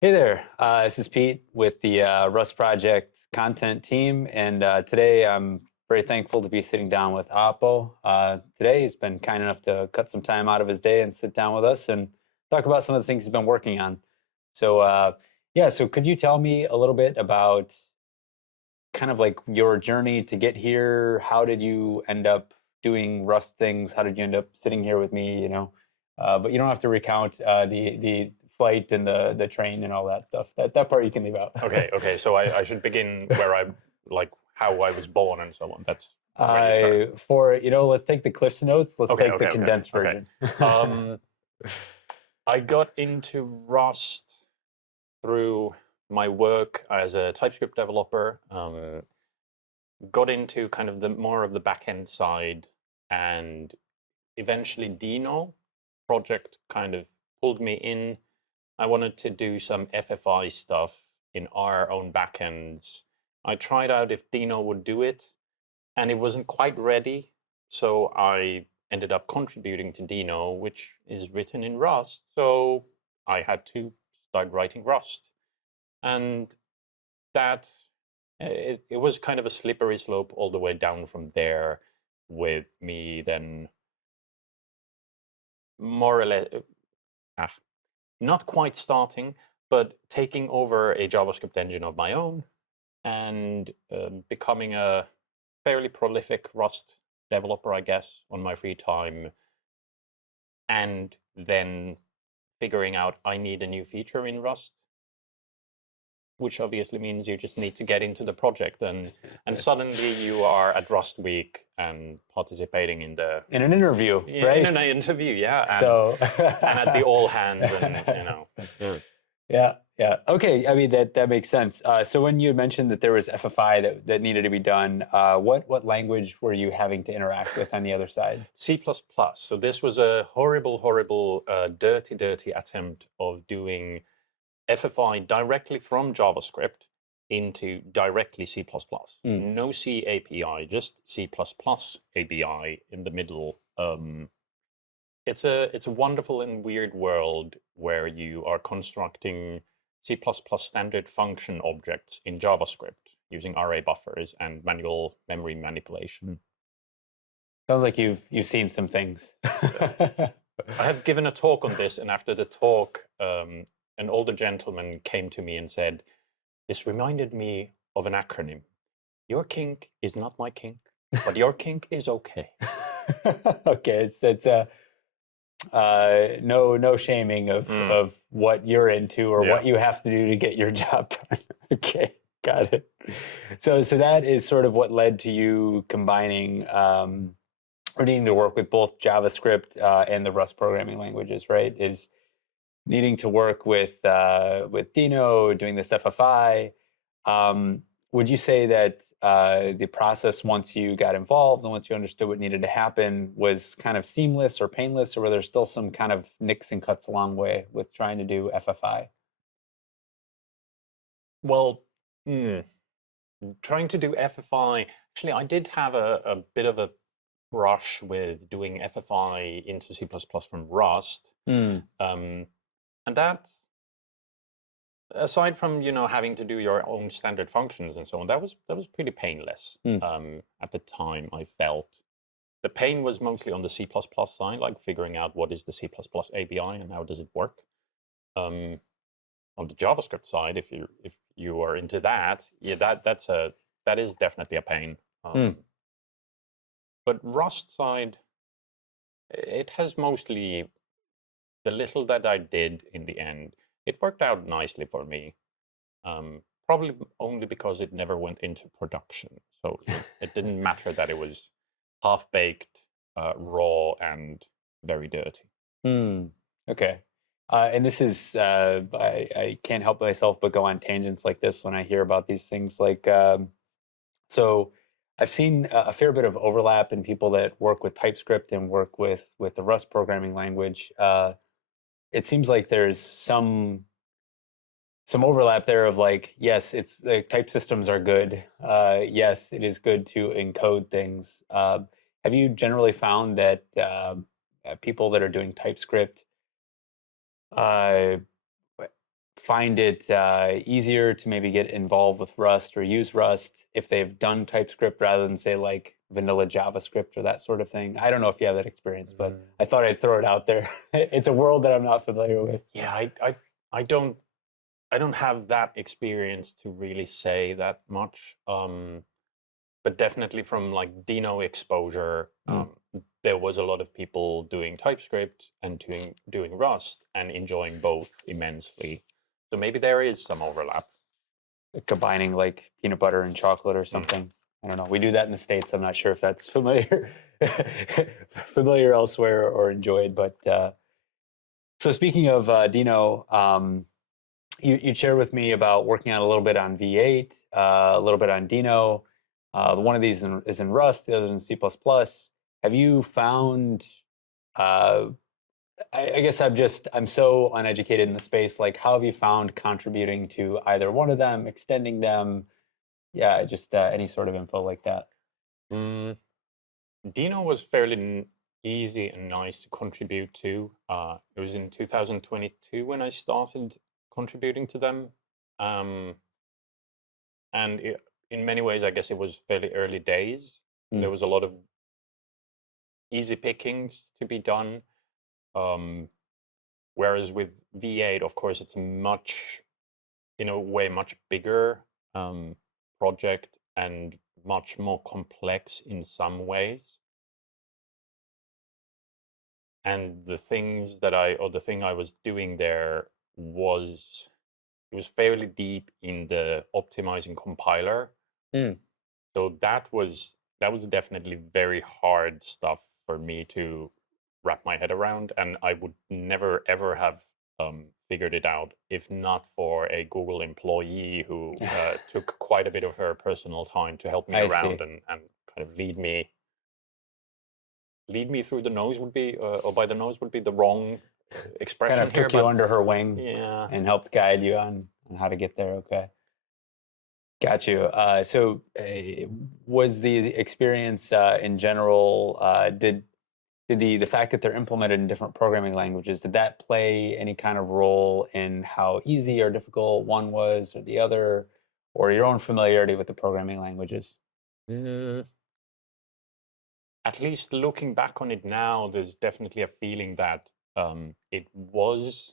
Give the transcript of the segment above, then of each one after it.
Hey there, this is Pete with the Rust Project content team, and today I'm very thankful to be sitting down with Aapo. Today he's been kind enough to cut some time out of his day and sit down with us and talk about some of the things he's been working on. So yeah, so could you tell me a little bit about kind of like your journey to get here? How did you end up doing Rust things? How did you end up sitting here with me? But you don't have to recount the flight and the train and all that stuff. That part you can leave out. Okay. So I should begin where I like how I was born and so on. That's where you start. Let's take the Cliff's notes. Let's Okay, take the okay, okay, condensed okay. version. Um, I got into Rust through my work as a TypeScript developer. Got into kind of the more of the backend side, and eventually Deno project kind of pulled me in. I wanted to do some FFI stuff in our own backends. I tried out if Deno would do it, and it wasn't quite ready. So I ended up contributing to Deno, which is written in Rust. So I had to start writing Rust. And that it was kind of a slippery slope all the way down from there, with me then more or less not quite starting, but taking over a JavaScript engine of my own and becoming a fairly prolific Rust developer, I guess, on my free time. And then figuring out I need a new feature in Rust, which obviously means you just need to get into the project, and suddenly you are at RustWeek and participating in the In an interview, in right? an interview, yeah, So and at the all hands, and yeah. yeah. Okay, I mean that makes sense. So when you had mentioned that there was FFI that needed to be done, what language were you having to interact with on the other side? C++. So this was a horrible, dirty attempt of doing FFI directly from JavaScript into directly C++. Mm. No C API, just C++ API in the middle. It's a wonderful and weird world where you are constructing C++ standard function objects in JavaScript using array buffers and manual memory manipulation. Sounds like you've seen some things. I have given a talk on this, and after the talk, an older gentleman came to me and said, "This reminded me of an acronym. Your kink is not my kink, but your kink is okay." Okay, it's no shaming Mm, of what you're into or yeah. what you have to do to get your job done. Okay, got it. So that is sort of what led to you combining or needing to work with both JavaScript and the Rust programming languages, right? Is needing to work with Deno, doing this FFI. Um, would you say that the process, once you got involved and once you understood what needed to happen, was kind of seamless or painless, or were there still some kind of nicks and cuts along the way with trying to do FFI? Well, mm, trying to do FFI, actually, I did have a bit of a brush with doing FFI into C++ from Rust. Mm, Um, and that, aside from having to do your own standard functions and so on, that was pretty painless. mm, At the time, I felt the pain was mostly on the C++ side, like figuring out what is the C++ API and how does it work. Um, on the JavaScript side, if you are into that, yeah, that is definitely a pain. mm. But Rust side, it has mostly the little that I did in the end. It worked out nicely for me. Probably only because it never went into production, so it didn't matter that it was half baked, raw, and very dirty. Mm. Okay. And this is, I can't help myself but go on tangents like this when I hear about these things. So I've seen a fair bit of overlap in people that work with TypeScript and work with the Rust programming language. It seems like there's some overlap there of like, yes, it's like type systems are good. Yes, it is good to encode things. Have you generally found that people that are doing TypeScript uh, find it easier to maybe get involved with Rust or use Rust if they've done TypeScript rather than say like vanilla JavaScript or that sort of thing? I don't know if you have that experience, but I thought I'd throw it out there. It's a world that I'm not familiar with. Yeah, I don't have that experience to really say that much. But definitely from like Deno exposure, there was a lot of people doing TypeScript and doing Rust and enjoying both immensely. So maybe there is some overlap. Combining like peanut butter and chocolate or something. I don't know. We do that in the States. I'm not sure if that's familiar familiar elsewhere or enjoyed. But so speaking of Deno, you shared with me about working on a little bit on V8, a little bit on Deno. One of these is in Rust, the other is in C++. Have you found, I guess I'm so uneducated in the space, like how have you found contributing to either one of them, extending them? Yeah, just any sort of info like that. Deno was fairly easy and nice to contribute to. It was in 2022 when I started contributing to them. And in many ways, I guess it was fairly early days. There was a lot of easy pickings to be done. Whereas with V8, of course, it's in a way, much bigger project and much more complex in some ways. And the thing I was doing there was, it was fairly deep in the optimizing compiler. So that was definitely very hard stuff for me to wrap my head around, and I would never ever have figured it out if not for a Google employee who took quite a bit of her personal time to help me around and kind of lead me through the nose would be, or by the nose would be the wrong expression. Kind of took here, you but under her wing yeah, and helped guide you on how to get there. Okay. Got you. So was the experience in general, did the fact that they're implemented in different programming languages, did that play any kind of role in how easy or difficult one was or the other, or your own familiarity with the programming languages? At least looking back on it now, there's definitely a feeling that it was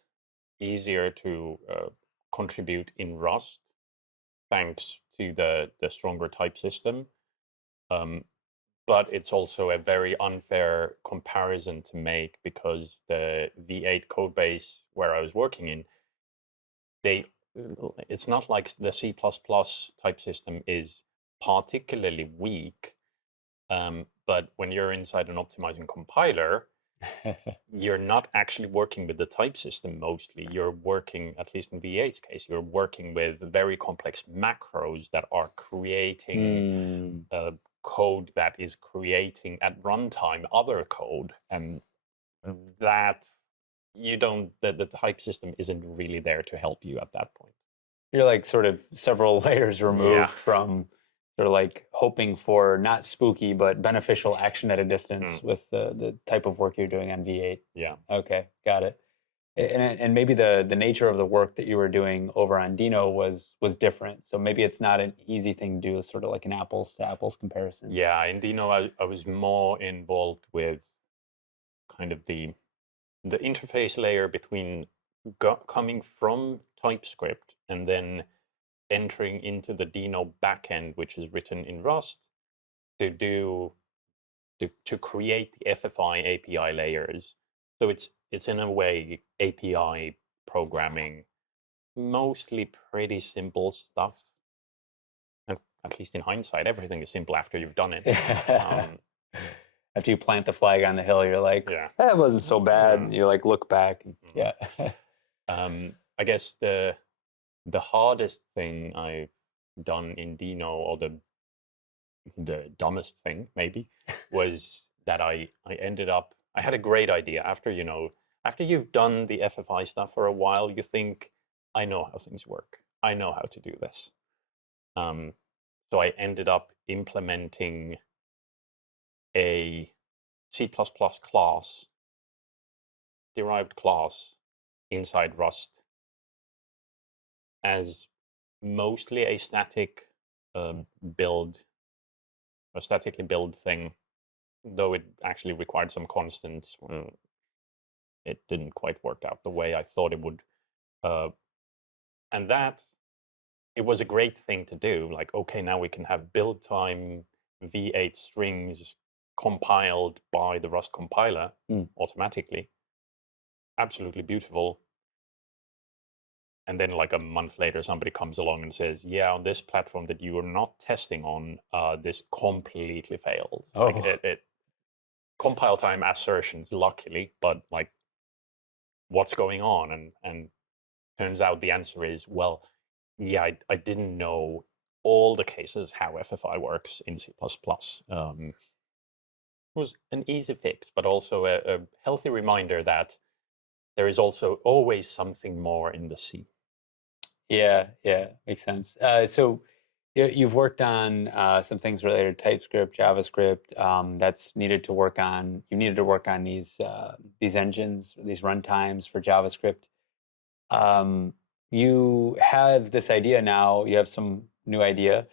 easier to contribute in Rust thanks to the stronger type system. But it's also a very unfair comparison to make because the V8 code base where I was working in, it's not like the C++ type system is particularly weak. But when you're inside an optimizing compiler, you're not actually working with the type system mostly. You're working, at least in V8's case, you're working with very complex macros that are creating code that is creating at runtime other code. And that the type system isn't really there to help you at that point. You're like sort of several layers removed from sort of like hoping for not spooky but beneficial action at a distance with the type of work you're doing on V8. Yeah. Okay, got it. And maybe the nature of the work that you were doing over on Deno was different. So maybe it's not an easy thing to do, sort of like an apples to apples comparison. Yeah, in Deno, I was more involved with kind of the interface layer between coming from TypeScript and then entering into the Deno backend, which is written in Rust, to create the FFI API layers. So it's in a way API programming, mostly pretty simple stuff. And at least in hindsight, everything is simple after you've done it. After you plant the flag on the hill, you're like, that wasn't so bad. And you like look back. And, I guess the hardest thing I've done in Deno, or the dumbest thing maybe, was that I ended up, I had a great idea after you've done the FFI stuff for a while, you think, I know how things work. I know how to do this. So I ended up implementing a C++ class, derived class inside Rust as mostly a static build, a statically build thing, though it actually required some constants. It didn't quite work out the way I thought it would. And that, it was a great thing to do. Like, okay, now we can have build time V8 strings compiled by the Rust compiler automatically. Absolutely beautiful. And then like a month later, somebody comes along and says, yeah, on this platform that you are not testing on, this completely fails. Oh. Like it compile time assertions, luckily, but like what's going on? And turns out the answer is, well, yeah, I didn't know all the cases how FFI works in C++. It was an easy fix, but also a healthy reminder that there is also always something more in the C. Yeah, makes sense. So you've worked on some things related to TypeScript, JavaScript. That's needed to work on. You needed to work on these engines, these runtimes for JavaScript. You have this idea now. You have some new idea,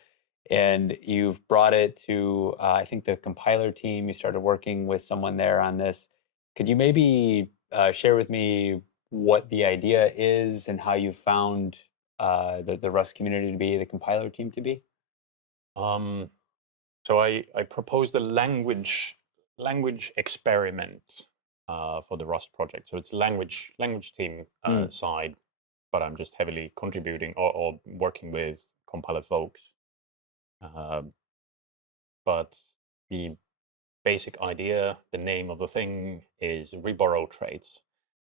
and you've brought it to I think the compiler team. You started working with someone there on this. Could you maybe share with me what the idea is and how you found the Rust community to be, the compiler team to be? So I proposed a language experiment for the Rust project. So it's language team side, but I'm just heavily contributing or working with compiler folks. But the basic idea, the name of the thing is reborrow traits.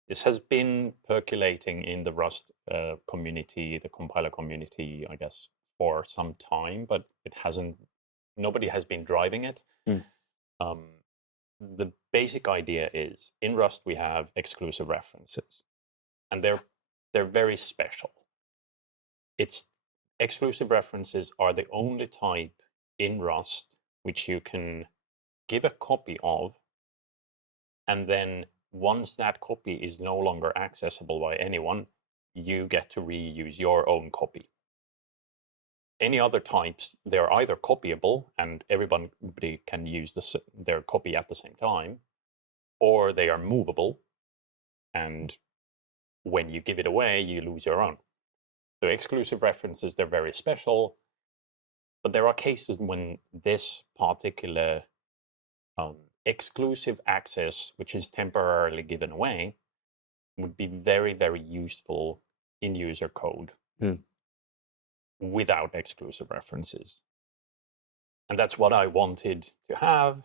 This has been percolating in the Rust community, the compiler community, I guess, for some time, but it hasn't. Nobody has been driving it. The basic idea is in Rust we have exclusive references, and they're very special. It's exclusive references are the only type in Rust which you can give a copy of, and then once that copy is no longer accessible by anyone, you get to reuse your own copy. Any other types, they're either copyable and everybody can use their copy at the same time, or they are movable, and when you give it away, you lose your own. So exclusive references, they're very special, but there are cases when this particular exclusive access, which is temporarily given away, would be very, very useful in user code without exclusive references. And that's what I wanted to have,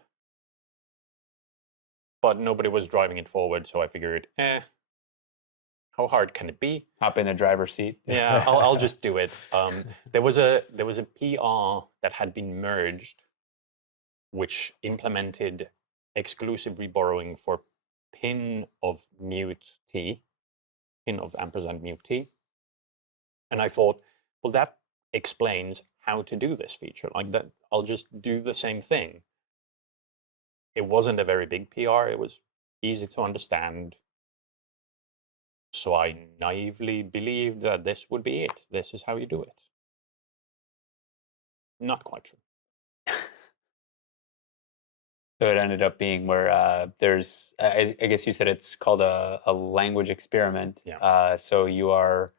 but nobody was driving it forward, so I figured, how hard can it be? Hop in the driver's seat. Yeah, I'll just do it. There was a PR that had been merged, which implemented exclusive reborrowing for Pinpä&mut Tpubli, pin of &mut T. And I thought, well, that explains how to do this feature. Like that, I'll just do the same thing. It wasn't a very big PR. It was easy to understand. So I naively believed that this would be it. This is how you do it. Not quite true. So it ended up being where there's, I guess you said it's called a language experiment. Yeah. So you are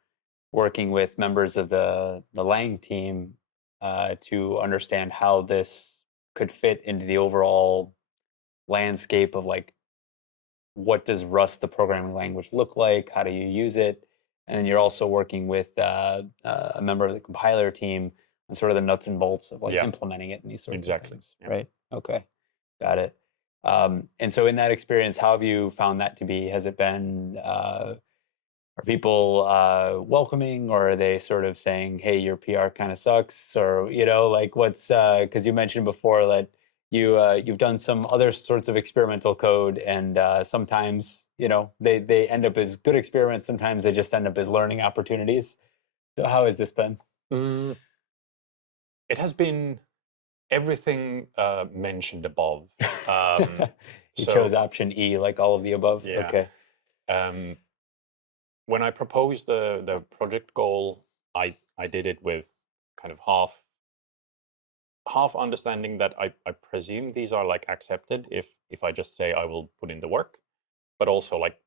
working with members of the Lang team to understand how this could fit into the overall landscape of like, what does Rust, the programming language, look like? How do you use it? And then you're also working with a member of the compiler team on sort of the nuts and bolts of like implementing it in these sorts of things, right? Okay, got it. And so in that experience, how have you found that to be? Has it been, are people welcoming, or are they sort of saying, hey, your PR kind of sucks? Or, like what's, because you mentioned before that you've done some other sorts of experimental code, and sometimes they end up as good experiments, sometimes they just end up as learning opportunities. So how has this been? It has been everything mentioned above. You chose option E, like all of the above. Yeah. Okay. When I proposed the project goal, I did it with kind of half understanding that I presume these are like accepted if I just say I will put in the work, but also like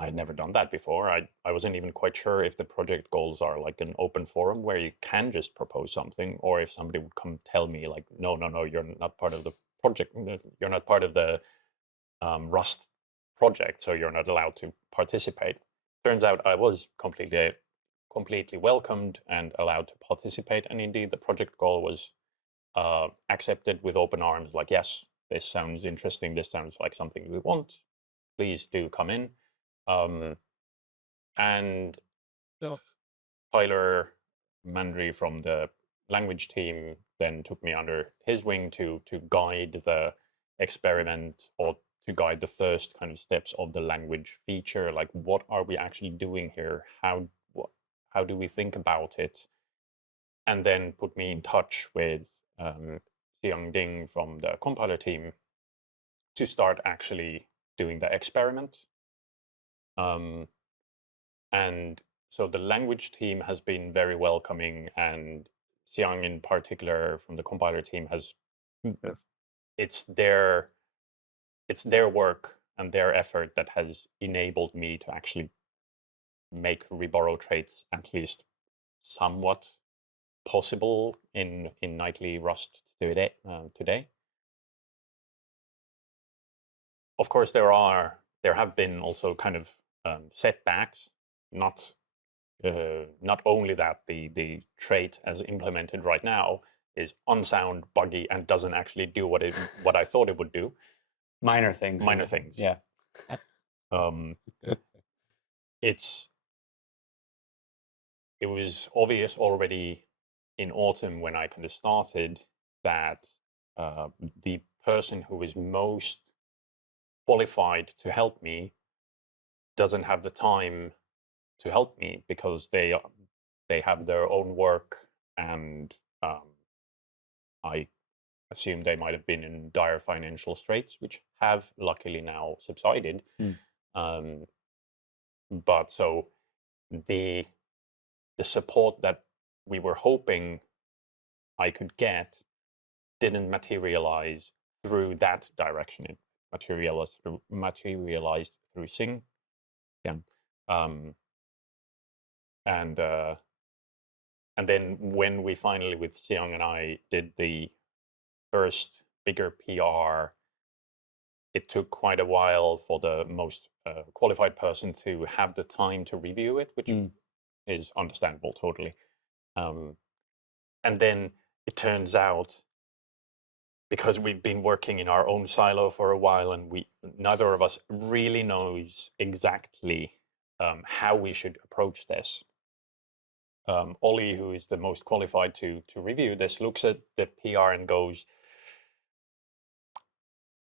I had never done that before. I wasn't even quite sure if the project goals are like an open forum where you can just propose something, or if somebody would come tell me like, no, you're not part of the project, you're not part of the Rust project, so you're not allowed to participate. Turns out I was completely welcomed and allowed to participate, and indeed the project goal was accepted with open arms. Like, yes, this sounds interesting. This sounds like something we want. Please do come in. And Tyler Mandry from the language team then took me under his wing to guide the experiment, or to guide the first kind of steps of the language feature. Like, what are we actually doing here? How do we think about it? And then put me in touch with Xiang Ding from the compiler team to start actually doing the experiment. And so the language team has been very welcoming, and Xiang in particular from the compiler team has, it's their work and their effort that has enabled me to actually make reborrow traits at least somewhat possible in nightly Rust today. Of course, there have been also kind of setbacks. Not only that the trait as implemented right now is unsound, buggy, and doesn't actually do what I thought it would do. Minor things. Yeah. It was obvious already in autumn when I kind of started that the person who is most qualified to help me doesn't have the time to help me, because they have their own work, and I assume they might have been in dire financial straits, which have luckily now subsided. But so the support that we were hoping I could get didn't materialize through that direction. It materialized through Sing. Yeah. And then when we finally, with Xiang and I, did the first bigger PR, it took quite a while for the most qualified person to have the time to review it, which is understandable totally. And then it turns out, because we've been working in our own silo for a while, and neither of us really knows exactly how we should approach this. Ollie, who is the most qualified to review this, looks at the PR and goes,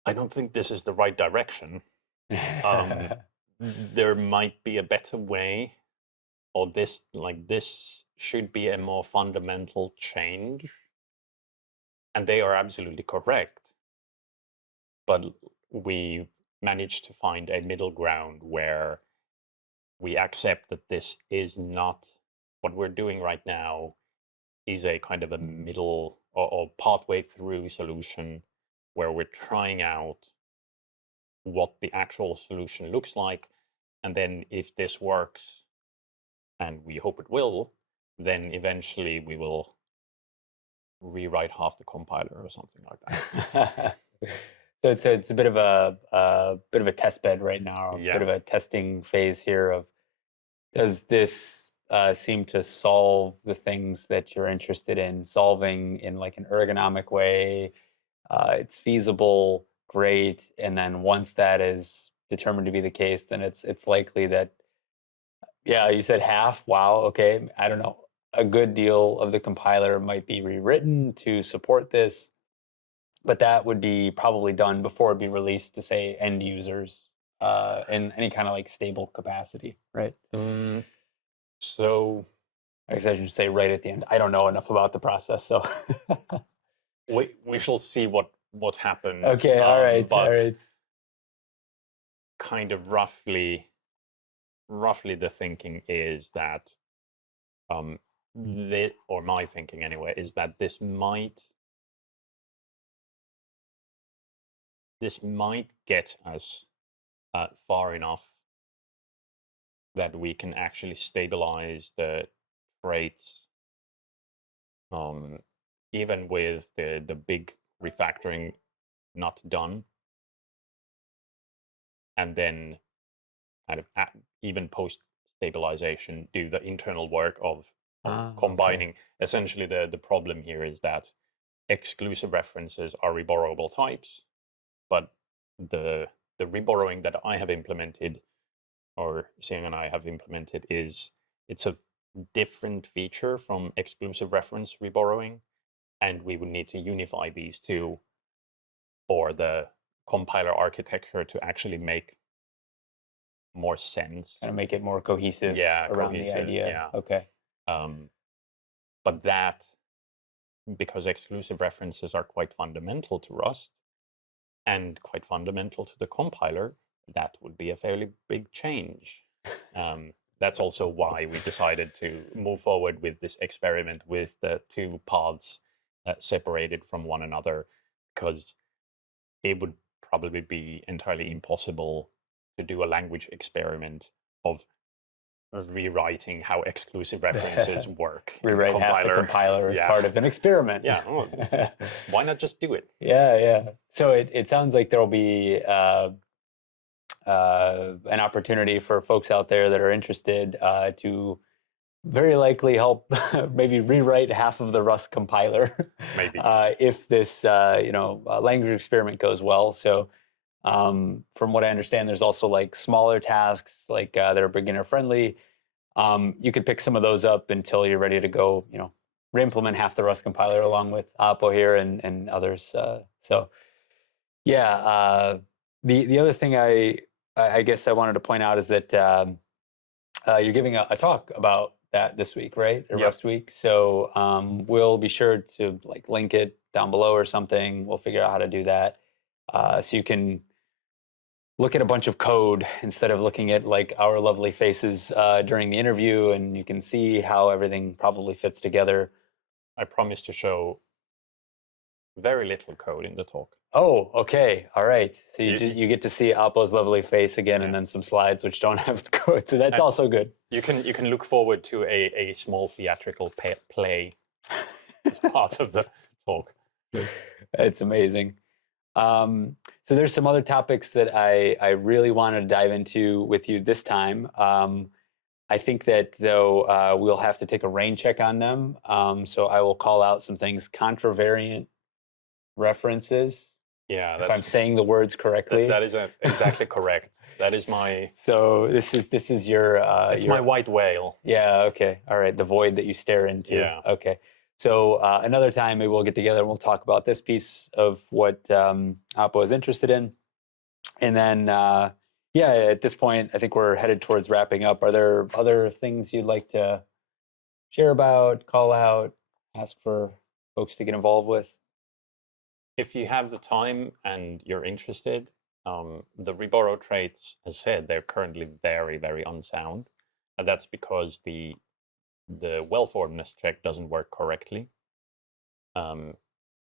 I don't think this is the right direction. There might be a better way, or this should be a more fundamental change. And they are absolutely correct. But we managed to find a middle ground where we accept that this is not what we're doing right now, is a kind of a middle or partway through solution where we're trying out what the actual solution looks like. And then if this works, and we hope it will, then eventually we will rewrite half the compiler or something like that. So it's a bit of a test bed right now, a bit of a testing phase here of, does this seem to solve the things that you're interested in solving in like an ergonomic way? It's feasible, great. And then once that is determined to be the case, then it's likely that, yeah, you said half. Wow. Okay. I don't know. A good deal of the compiler might be rewritten to support this, but that would be probably done before it'd be released to, say, end users in any kind of like stable capacity, right? So I guess I should say right at the end. I don't know enough about the process, so we shall see what happens. Okay, all right. Kind of roughly the thinking is that or my thinking anyway, is that this might get us far enough that we can actually stabilize the traits, even with the big refactoring not done, and then kind of even post stabilization do the internal work of combining. Okay. Essentially, the problem here is that exclusive references are reborrowable types, but the reborrowing that I have implemented, or Xiang and I have implemented, it's a different feature from exclusive reference reborrowing, and we would need to unify these two for the compiler architecture to actually make more sense. Kind of make it more cohesive around the idea. Yeah. Okay. But that, because exclusive references are quite fundamental to Rust and quite fundamental to the compiler, that would be a fairly big change. That's also why we decided to move forward with this experiment with the two paths separated from one another, because it would probably be entirely impossible to do a language experiment of rewriting how exclusive references work. Rewrite half the compiler as part of an experiment. Yeah, well, why not just do it? Yeah. So it sounds like there'll be an opportunity for folks out there that are interested to very likely help maybe rewrite half of the Rust compiler. Maybe. If this language experiment goes well. So from what I understand, there's also like smaller tasks like that are beginner friendly. You could pick some of those up until you're ready to go, re-implement half the Rust compiler along with Aapo here and others. So yeah, the other thing I guess I wanted to point out is that you're giving a talk about that this week, right? At Yep. RustWeek. So we'll be sure to like link it down below or something. We'll figure out how to do that. So you can look at a bunch of code instead of looking at like our lovely faces during the interview, and you can see how everything probably fits together. I promise to show very little code in the talk. Oh, okay. All right. So you get to see Aapo's lovely face again, and then some slides which don't have code. So that's also good. You can look forward to a small theatrical play as part of the talk. It's amazing. So there's some other topics that I really wanted to dive into with you this time. I think that though we'll have to take a rain check on them. So I will call out some things: contravariant references. Yeah, if I'm saying the words correctly. That is exactly correct. That is my. So this is your. It's my white whale. Yeah. Okay. All right. The void that you stare into. Yeah. Okay. So another time maybe we'll get together and we'll talk about this piece of what Aapo is interested in, and then at this point I think we're headed towards wrapping up. Are there other things you'd like to share about, call out, ask for folks to get involved with? If you have the time and you're interested, the reborrow traits, as said, they're currently very, very unsound. And that's because the well-formedness check doesn't work correctly. If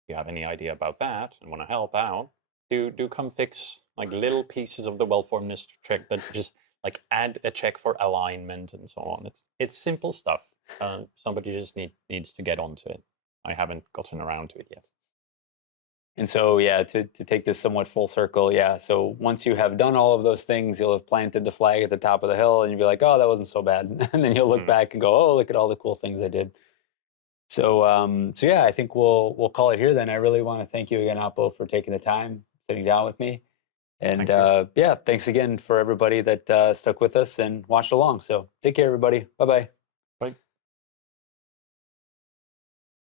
you have any idea about that and want to help out, do come fix like little pieces of the well-formedness check that just like add a check for alignment and so on. It's simple stuff. Somebody just needs to get onto it. I haven't gotten around to it yet. And so, yeah, to take this somewhat full circle, yeah. So once you have done all of those things, you'll have planted the flag at the top of the hill, and you'll be like, "Oh, that wasn't so bad." And then you'll look back and go, "Oh, look at all the cool things I did." So, yeah, I think we'll call it here. Then I really want to thank you again, Aapo, for taking the time, sitting down with me, and yeah, thanks again for everybody that stuck with us and watched along. So take care, everybody. Bye bye.